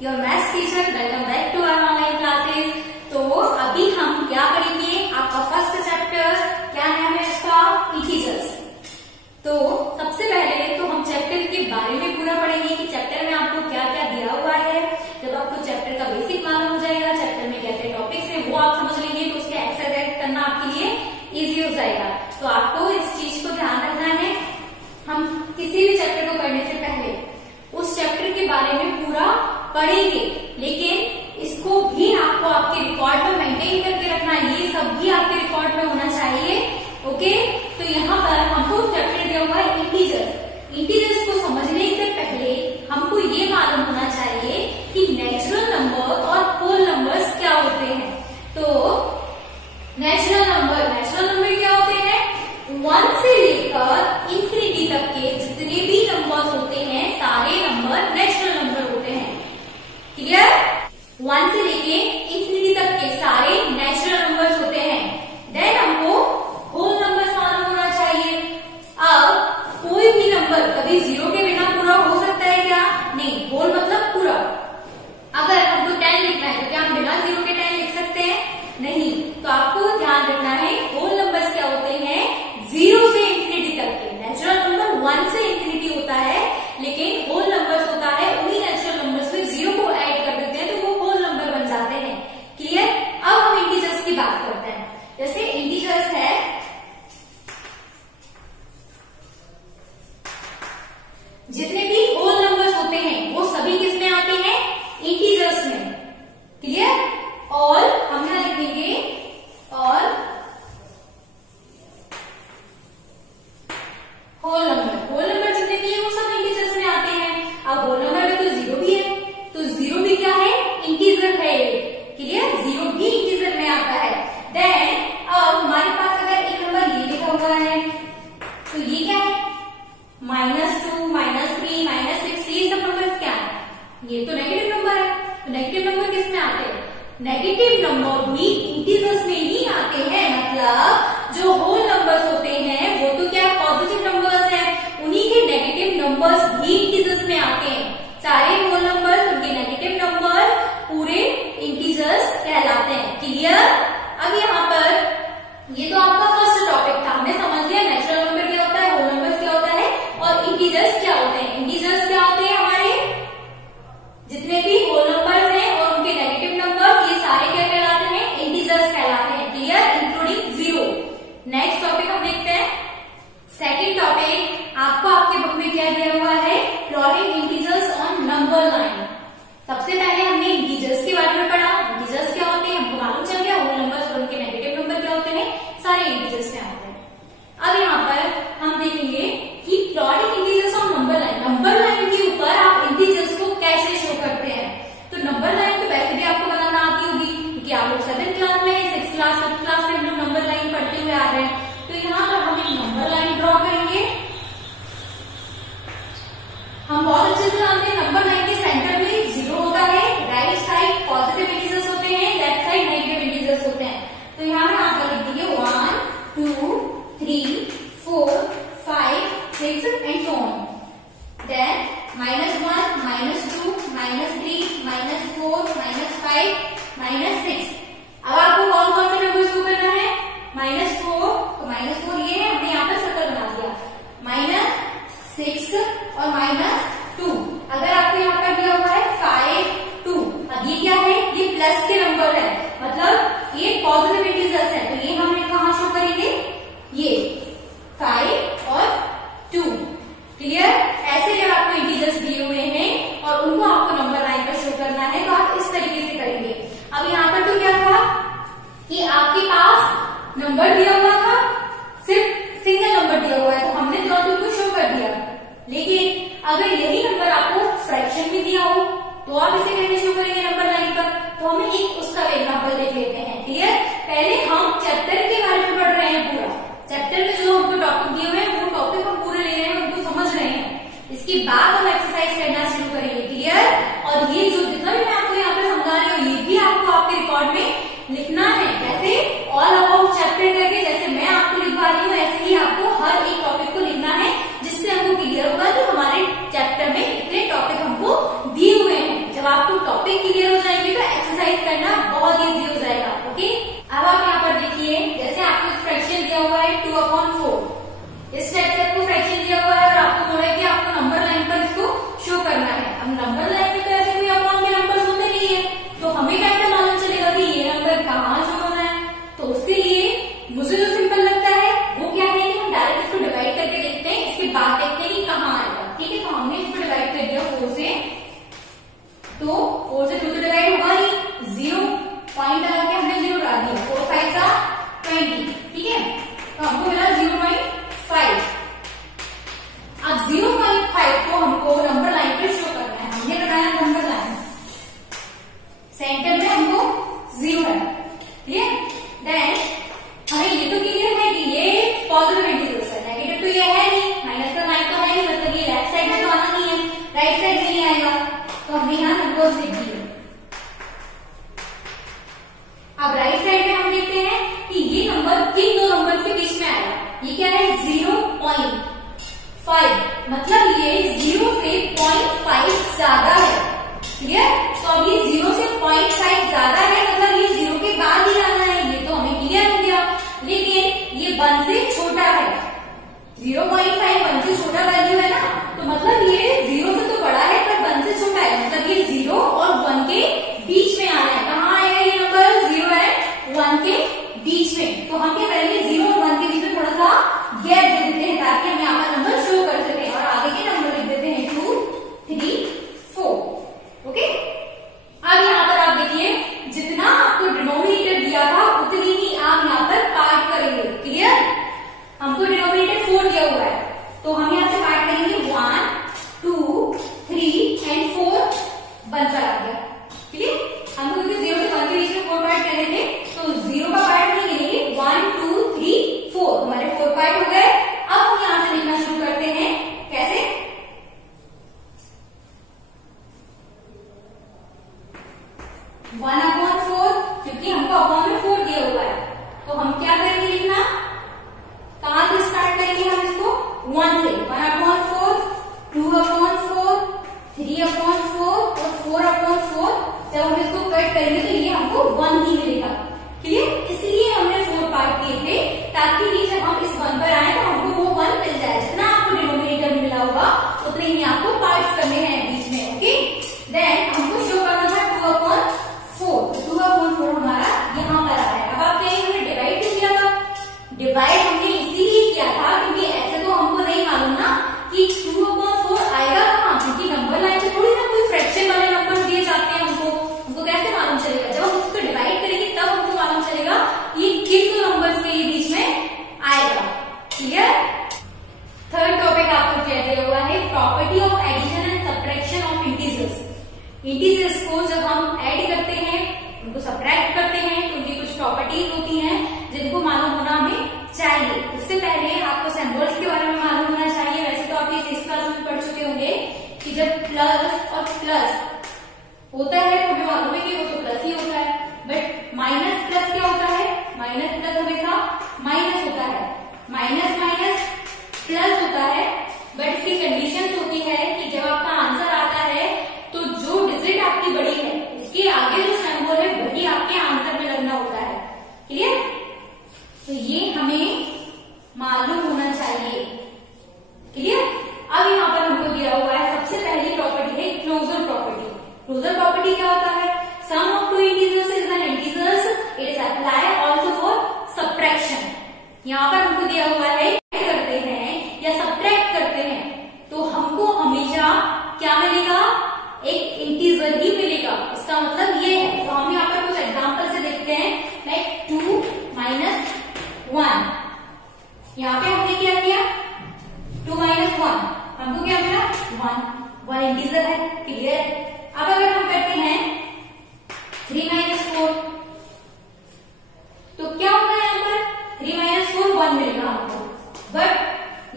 Your maths teacher. Welcome back to our online classes. तो अभी हम क्या करेंगे, आपका फर्स्ट चैप्टर क्या नाम है इसका, इंटीजर्स। तो सबसे पहले तो हम चैप्टर के बारे में पूरा पढ़ेंगे कि चैप्टर में आपको क्या क्या दिया हुआ है। जब आपको चैप्टर का बेसिक मालूम हो जाएगा, चैप्टर में क्या क्या टॉपिक्स है वो आप समझ लेंगे, तो उसके एक्सरसाइज करना आपके लिए इजी हो जाएगा। तो आपको इस चीज को ध्यान रखना है, हम किसी भी चैप्टर को पढ़ने से पहले उस चैप्टर के बारे में पूरा पढ़ेंगे, लेकिन इसको भी आपको आपके रिकॉर्ड में मेंटेन करके रखना है। ये सब भी आपके रिकॉर्ड में होना चाहिए। ओके, तो यहाँ पर हमको चैप्टर दिया हुआ है इंटीजर्स। इंटीजर्स को समझने से पहले हमको ये मालूम होना चाहिए कि नेचुरल नंबर और होल नंबर्स क्या होते हैं। तो नेचुरल नंबर क्या होते हैं, 1 से लेकर इंफिनिटी तक के जितने भी नंबर्स होते हैं सारे नंबर नेचुरल नंबर होते हैं। क्लियर, 1 से लेके इंफिनिटी तक के सारे नेचुरल नंबर्स होते हैं। देन हमको होल नंबर्स मालूम होना चाहिए। अब कोई भी नंबर कभी 0 के बिना पूरा हो सकता है क्या, नहीं, होल मतलब पूरा। अगर हमको 10 लिखना है तो क्या हम बिना 0 के 10 लिख सकते हैं, नहीं। तो आपको ध्यान रखना है होल नंबर्स क्या होते हैं, 0 से इंफिनिटी तक के। नेचुरल नंबर 1 से इंफिनिटी होता है, लेकिन होल नंबर्स होता है उन्हीं नेचुरल नंबर्स में 0 को ऐड कर देते हैं तो वो होल नंबर बन जाते हैं। क्लियर, अब हम इंटीजर्स की बात करते हैं। जैसे इंटीजर्स है, जितने भी होल नंबर्स होते हैं वो सभी किस में आते हैं, इंटीजर्स में। क्लियर, और हम यहां लिखेंगे और होल नंबर जितने भी है वो सब इंटीजर्स में आते हैं। अब होल नंबर में तो 0 भी है, तो 0 भी क्या है, इंटीजर है। क्लियर, 0 भी इंटीजर में आता है। देन अब हमारे पास अगर एक नंबर ये लिखा हुआ है तो ये क्या है, -2, -3, -6, ये सब नंबर क्या है, ये तो नेगेटिव नंबर है। तो नेगेटिव नंबर किस में आते हैं, नेगेटिव नंबर भी इंटीजर्स में ही आते हैं। मतलब जो होल नंबर्स होते हैं वो तो क्या पॉजिटिव नंबर्स हैं, उन्हीं के नेगेटिव नंबर्स भी इंटीजर्स में आते हैं। सारे होल नंबर्स, उनके नेगेटिव नंबर्स पूरे इंटीजर्स कहलाते हैं। क्लियर, अब यहाँ पर ये तो आपका फर्स्ट टॉपिक था, हमने समझ लिया नेचुरल नंबर क्या होता है, होल नंबर्स क्या होता है और इंटीजर्स क्या होते हैं। इंटीजर्स क्या होते हैं, हमारे जितने भी होल नंबर्स हैं और उनके नेगेटिव नंबर्स, ये सारे क्या कहलाते हैं, इंटीजर्स कहलाते हैं। Clear, including 0। नेक्स्ट टॉपिक हम देखते हैं, सेकंड टॉपिक आपको आपके बुक में क्या दिया हुआ है, plotting integers on number line. सबसे पहले हमने इंटीजर्स के बारे में पढ़ा, इंटीजर्स क्या होते हैं हमको मालूम चल गया, होल नंबर्स और उनके नेगेटिव नंबर क्या होते हैं, सारे इंटीजर्स में आते हैं। अब यहाँ पर हम देखेंगे कि plotting integers on number line, number line के ऊपर आप इंटीजर्स को कैसे शो करते हैं। तो नंबर लाइन तो वैसे भी आपको बनाना आती होगी, क्योंकि आप लोग 7th क्लास में, 6th क्लास, 5th क्लास से हम लोग नंबर लाइन पढ़ते हुए आ रहे हैं। तो यहाँ पर हम एक नंबर लाइन ड्रॉ करेंगे। हम बहुत अच्छे से जानते हैं नंबर लाइन के सेंटर में 0 होता है, राइट साइड पॉजिटिव इंटीजर्स होते हैं, लेफ्ट साइड नेगेटिव इंटीजर्स होते हैं। तो यहाँ पर आप लिख दीजिए 1, 2, 3, 4, 5, 6 एंड सो ऑन। देन -1, -2, -3, -4, -5, -6। अब आपको कौन कौन से नंबर शो करना है, -4, तो -4 ये है, हमने यहाँ पर सर्कल बना दिया, -6 और -2। अगर आपको यहाँ पर दिया हुआ है 5, 2, अब ये क्या है, ये प्लस के नंबर है, मतलब ये पॉजिटिव इंटीजर्स है, तो ये हमने कहाँ शो करेंगे, ये 5 और 2। क्लियर, ऐसे जब आपको इंटीजर्स दिए हुए हैं और उनको आपको नंबर लाइन पर शो करना है तो आप इस तरीके से करेंगे। अब यहाँ पर तो क्या था कि आपके पास नंबर दिया हुआ था, सिर्फ सिंगल नंबर दिया हुआ है, तो हमने तुरंत उनको शो कर दिया। लेकिन अगर यही नंबर आपको फ्रैक्शन में दिया हो तो आप इसे कैसे शो करेंगे नंबर लाइन पर, तो हमें एक उसका एग्जाम्पल देख लेते हैं। क्लियर, पहले हम चैप्टर के बारे में पढ़ रहे हैं, पूरा चैप्टर में जो हमको टॉपिक दिए हुए हैं वो टॉपिक हम पूरे ले रहे हैं, उनको समझ रहे हैं। इसके बाद हम एक्सरसाइज करना शुरू करेंगे। क्लियर, और ये जो जितना भी मैं आपको यहाँ पे समझा रही हूँ ये भी आपको आपके रिकॉर्ड में लिखना है, कैसे ऑल अबाउट चैप्टर करके, जैसे मैं आपको लिखवा रही हूँ ऐसे ही आपको हर एक टॉपिक को लिखना है, जिससे हमको क्लियर होगा कि हमारे चैप्टर में इतने टॉपिक हमको दिए हुए हैं। जब आपको मतलब ये 0 से 0.5 ज्यादा है। क्लियर? तो अब ये 0 से 0.5 ज्यादा है, मतलब ये 0 के बाद ही आना है, ये तो हमें क्लियर हो गया। लेकिन ये 1 से छोटा है, 0.5 1 से छोटा वैल्यू है ना, तो मतलब ये 0 से तो बड़ा है पर 1 से छोटा है, मतलब ये 0 और 1 के बीच में आना है। कहाँ आएगा ये नंबर? 0 एंड 1 के बीच में। तो हम क्या करेंगे, 0 और 1 के बीच में थोड़ा सा गैप दे देते हैं ताकि हम यहाँ पर नंबर शो कर सके, और आगे के नंबर लिख देते हैं 2 3 4। ओके, अब यहाँ पर आप देखिए जितना आपको डिनोमिनेटर दिया था उतनी ही आप यहाँ पर पार्ट करेंगे। क्लियर? हमको डिनोमिनेटर 4 दिया हुआ है, तो हम यहाँ से पार्ट करेंगे 1 2 3 एंड 4 1 पर आ गया। क्लियर? हमको क्योंकि 0 से 1 के बीच में 4 पार्ट करने थे, तो 0 का पार्ट नहीं गिनेंगे, 1 2 3 4 हमारे 4 पार्ट हो गए। अब हम यहाँ से लिखना शुरू करते हैं। कैसे? 1/4, क्योंकि हमको अपॉन में 4 दिया हुआ है, तो हम क्या करेंगे लिखना, कहां से स्टार्ट करेंगे हम इसको? 1 से। 1/4, 2/4, 3/4 और 4/4। जब हम इसको कट करेंगे तो ये हमको 1 ही मिलेगा। क्लियर? इसलिए हमने 4 पार्ट किए थे ताकि ये जब हम इस 1 पर आए तो हमको वो 1 मिल जाए। जितना आपको डिनोमिनेटर मिला होगा उतने ही आपको पार्ट करने हैं बीच में। ओके, देन हमको शो करना था 2/4। 2/4 हमारा यहाँ पर आ रहा है। अब आप कहेंगे हमने डिवाइड क्यों किया था? डिवाइड हमने इसीलिए किया था क्योंकि ऐसे तो हमको नहीं मालूम ना कि 2/4 आएगा कहाँ, क्योंकि नंबर लाइन से थोड़ी ना कोई फ्रैक्शन वाले नंबर दिए जाते हैं। हमको कैसे मालूम चलेगा? जब हम उसको डिवाइड करेंगे तब हमको मालूम चलेगा कि किन दो नंबर्स के बीच में आएगा। क्लियर? थर्ड टॉपिक आपको क्या दिया हुआ है? Property of addition and subtraction of integers. Integers को जब हम ऐड करते हैं, उनको सब्ट्रैक्ट करते हैं, तो उनकी कुछ प्रॉपर्टीज होती हैं जिनको मालूम होना हमें चाहिए। उससे पहले आपको सिंबल्स के बारे में मालूम होना चाहिए। वैसे तो आप इस क्लास में पढ़ चुके होंगे कि जब प्लस और प्लस होता है तो हमें मालूम है कि वो तो प्लस ही होता है, बट माइनस प्लस क्या होता है? माइनस प्लस हमेशा माइनस होता है, माइनस माइनस प्लस होता है। बट इसकी कंडीशंस होती है कि जब आपका आंसर आता है तो जो डिजिट आपकी बड़ी है उसके आगे जो सिंबल है वही आपके आंसर में लगना होता है। क्लियर? तो ये हमें मालूम होना चाहिए। क्लियर? अब यहाँ पर हमको दिया हुआ है सबसे पहली प्रॉपर्टी है क्लोजर प्रॉपर्टी। क्लोजर प्रॉपर्टी क्या होता है? Sum of two integers is an integers, it is apply also for subtraction. यहाँ पर हमको दिया हुआ है करते हैं या सब्ट्रैक्ट करते हैं तो हमको हमेशा क्या मिलेगा? एक इंटीजर ही मिलेगा। इसका मतलब ये है। तो हम यहाँ पर कुछ एग्जांपल से देखते हैं, लाइक 2 - 1। यहाँ पे हमने क्या किया? 2 - 1 हमको क्या मिला? 1 इंटीजर है। क्लियर? अब अगर हम करते हैं 3 - 4 तो क्या होगा? यहाँ पर 3 - 4 1 मिलेगा हमको, बट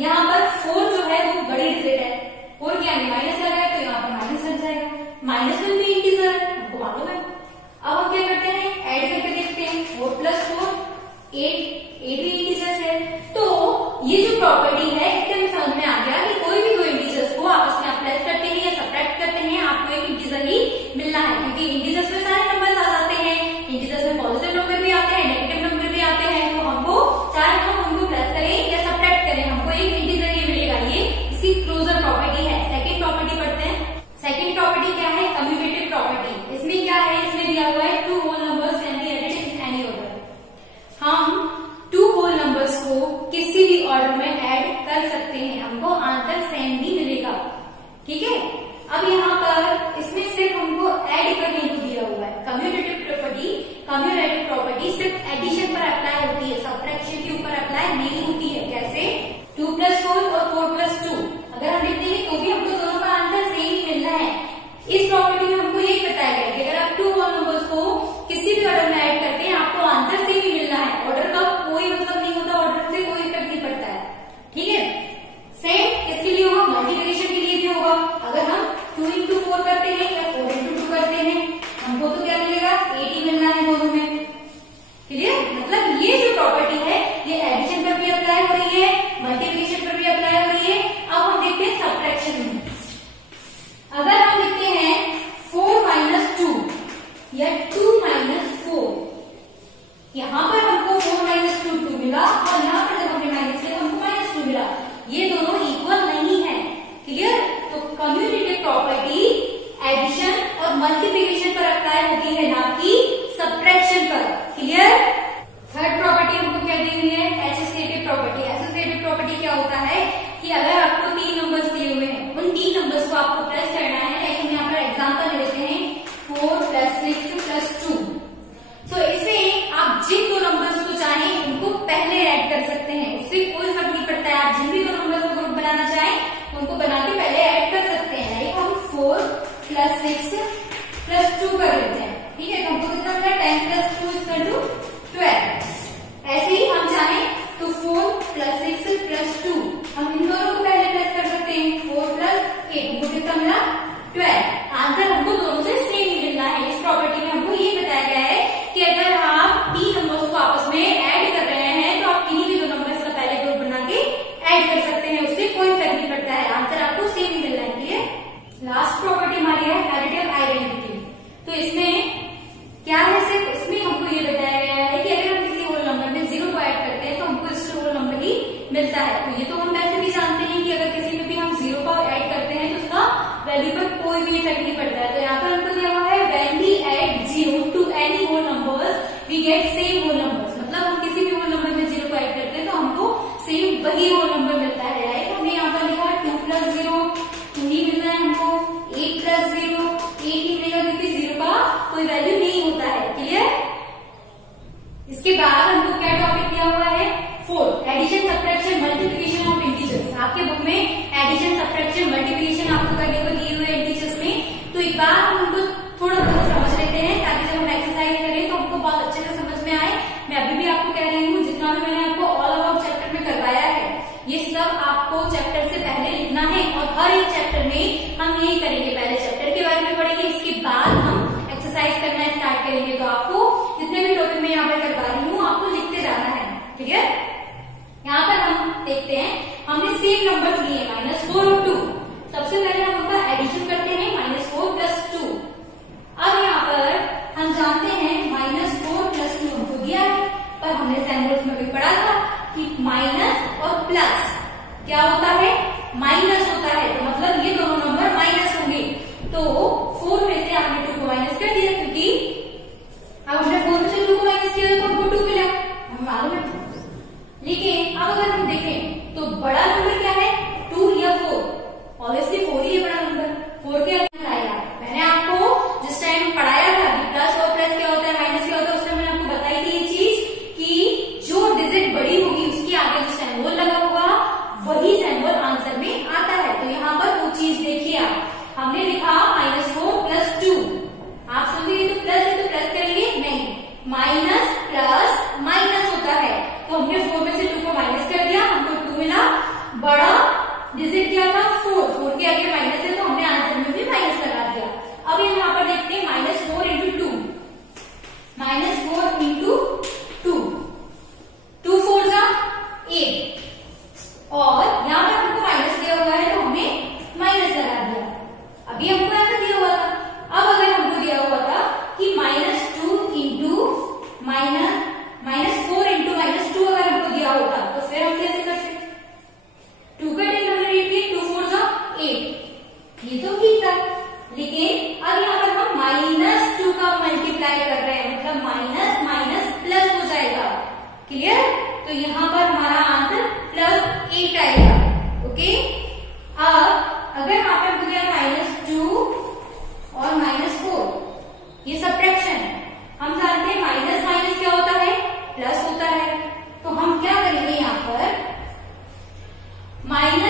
यहाँ पर 4 जो है वो बड़ी डिजिट है। 4 क्या है? माइनस लगा है तो यहाँ पर माइनस लग जाएगा। माइनस में भी इंटीजर है, हमको मालूम है। अब हम क्या करते हैं? ऐड करके देखते हैं। 4 + 4 8 भी इंटीजर्स है। तो ये जो प्रॉपर्टी है इससे हमें समझ में आ गया कि कोई भी दो इंटीजर्स को आपस में आप प्लस करते हैं या सब्ट्रैक्ट करते हैं, आपको एक इंटीजर ही मिलना है, क्योंकि इंटीजर्स में सारे नंबर आ जाते हैं। इंटीजर्स में पॉजिटिव नंबर भी आते हैं, नेगेटिव नंबर भी आते हैं। तो हमको चाहे हम उनको प्लस करें या सब्ट्रैक्ट करें, हमको एक इंटीजर ही मिलेगा। ये इसकी क्लोजर प्रॉपर्टी है। सेकेंड प्रॉपर्टी पढ़ते हैं। सेकेंड प्रॉपर्टी क्या है? Commutative property. इसमें क्या है? इसमें दिया हुआ है 2 whole numbers can be added in any order. हम 2 होल नंबर्स को किसी भी ऑर्डर में ऐड कर सकते हैं, हमको आंसर सेम ही मिलेगा। ठीक है? अब यहाँ पर इसमें सिर्फ हमको ऐड करने को दिया हुआ है। कम्यूटेटिव प्रॉपर्टी सिर्फ एडिशन पर अप्लाई होती है, सब्ट्रैक्शन के ऊपर अप्लाई नहीं होती है। कैसे? 2 + 4 और 4 + 2 अगर हम लिखते हैं तो भी हमको दोनों का आंसर सेम ही मिलना है। इस प्रॉपर्टी में हमको ये बताया गया कि अगर आप 2 होल नंबर्स को किसी भी ऑर्डर में ऐड करते हैं आपको आंसर सेम ही मिलना है। ऑर्डर का कोई मतलब नहीं होता, ऑर्डर से कोई इफेक्ट नहीं पड़ता है। ठीक है? सेम इसके लिए होगा, मल्टीप्लिकेशन के लिए भी होगा। अगर क्या होता है कि अगर आपको 3 नंबर्स दिए हुए हैं, उन 3 नंबर्स को आपको प्लस करना है। लाइक हम यहाँ पर एग्जाम्पल लेते हैं 4 + 6 + 2। तो इसमें आप जिन 2 नंबर्स को चाहें उनको पहले ऐड कर सकते हैं, उससे कोई फर्क नहीं पड़ता है। आप जिन भी 2 नंबर्स को ग्रुप बनाना चाहें उनको बना के पहले ऐड कर सकते हैं। लाइक हम 4 + 6 + 2 कर लेते हैं, ठीक है। तो हमको कितना मिला 10 + 2 = 12। ऐसे ही हम चाहें तो 4 + 6 + 2 हम इन दोनों को पहले प्लस कर सकते हैं। 4 + 8 हमको कितना मिला 12। आंसर हमको दोनों से सेम ही मिलना है। इस प्रॉपर्टी में हमको ये बताया गया है कि अगर आप 3 नंबर्स को आपस में ऐड कर रहे हैं तो आप किन्हीं भी 2 नंबर्स का पहले ग्रुप बना के ऐड कर सकते हैं, उससे कोई फर्क नहीं पड़ता है, आंसर आपको सेम ही मिलना है। ठीक है। लास्ट प्रॉपर्टी हमारी है एडिटिव आइडेंटिटी। तो इसमें क्या है, सिर्फ इसमें हमको ये बताया गया है कि अगर हम किसी होल नंबर में 0 को ऐड करते हैं तो हमको इससे होल नंबर ही मिलता है। तो ये तो हम वैसे भी जानते हैं कि अगर किसी में भी हम 0 को ऐड करते हैं तो उसका वैल्यू पर कोई भी इफेक्ट नहीं पड़ता है। तो यहाँ पर हमको दिया हुआ है when we add 0 to any whole numbers we get same whole numbers. मतलब हम किसी भी होल नंबर में 0 को ऐड करते हैं तो हमको सेम वही होल नंबर मिलता है। राइट, हमने यहाँ पर लिखा 2 + 0 2 ही मिलना है हमको, 8 + 0 8 ही मिलेगा क्योंकि 0 का कोई वैल्यू नहीं होता है। क्लियर। इसके बाद हमको क्या टॉपिक दिया हुआ है 4 addition subtraction multiplication of integers. आपके बुक में एडिशन सब्ट्रैक्शन मल्टीप्लिकेशन आपको करने को दिए हुए इंटीजर्स में। तो एक बार हम उनको थोड़ा बहुत समझ लेते हैं ताकि जब हम एक्सरसाइज करें तो हमको बहुत अच्छे से समझ में आए। मैं अभी भी आपको कह रही हूँ जितना भी मैंने आपको ऑल अबाउट चैप्टर में करवाया है ये सब आपको चैप्टर से पहले लिखना है और हर एक चैप्टर में हम यही करेंगे। पहले चैप्टर के बारे में पढ़ेंगे, इसके बाद हम एक्सरसाइज करना स्टार्ट करेंगे। तो आपको जितने भी टॉपिक मैं यहाँ पर करवा रही हूँ आपको लिखते जाना है। ठीक है। यहाँ पर हम देखते हैं हमने सेम नंबर्स लिए -4 और 2। सबसे पहले हम उनका एडिशन करते हैं -4 + 2। अब यहाँ पर हम जानते हैं -4 + 2 हमको दिया है, पर हमने सैम्पल्स में भी पढ़ा था कि माइनस और प्लस क्या होता है माइनस होता है। तो मतलब ये दोनों नंबर माइनस होंगे। तो 4 में से आपने 2 को माइनस कर दिया क्योंकि अब हमने 4 में से 2 को माइनस किया तो हमको 2 मिला, हमें मालूम है। लेकिन अब अगर हम देखें तो बड़ा नंबर क्या है 2 या 4? ऑब्वियसली 4 ही है बड़ा नंबर। 4 के आगे आएगा। मैंने आपको जिस टाइम पढ़ाया था कि प्लस और प्लस क्या होता है माइनस क्या होता है, उस टाइम मैंने आपको बताई थी ये चीज कि जो डिजिट बड़ी होगी उसके आगे जो सिंबल लगा होगा वही सिंबल आंसर में आता है। तो यहाँ पर वो चीज देखिए आप, हमने लिखा -4 + 2। आप सुनिए तो प्लस है तो प्लस करेंगे नहीं, माइनस प्लस माइनस होता है। तो हमने 4 में से 2 को माइनस कर दिया, हमको 2 मिला। बड़ा डिजिट क्या था 4 के आगे माइनस है तो हमने आंसर में भी माइनस लगा दिया। अब यहाँ पर देखते हैं -4 × 2 -4 × 2 2 4 = 8 और यहाँ पर हमको माइनस दिया हुआ है तो हमने माइनस लगा दिया। अभी हमको ऐसा दिया हुआ था। अब अगर हमको दिया हुआ था कि -2 × -4 × -2 अगर हमको दिया होता तो फिर हम कैसे करते 2 का 10 हमने रीड किया 2 4 = 8, ये तो ठीक था। लेकिन अब यहाँ पर हम -2 का मल्टीप्लाई कर रहे हैं, मतलब माइनस माइनस प्लस हो जाएगा। क्लियर। तो यहाँ पर हमारा आंसर +8 आएगा। ओके। अब अगर यहाँ पर हमको दिया -2 और -4 ये सब्ट्रैक्शन है। हम जानते हैं माइनस माइनस क्या होता है प्लस होता है। तो हम क्या करेंगे यहाँ पर -2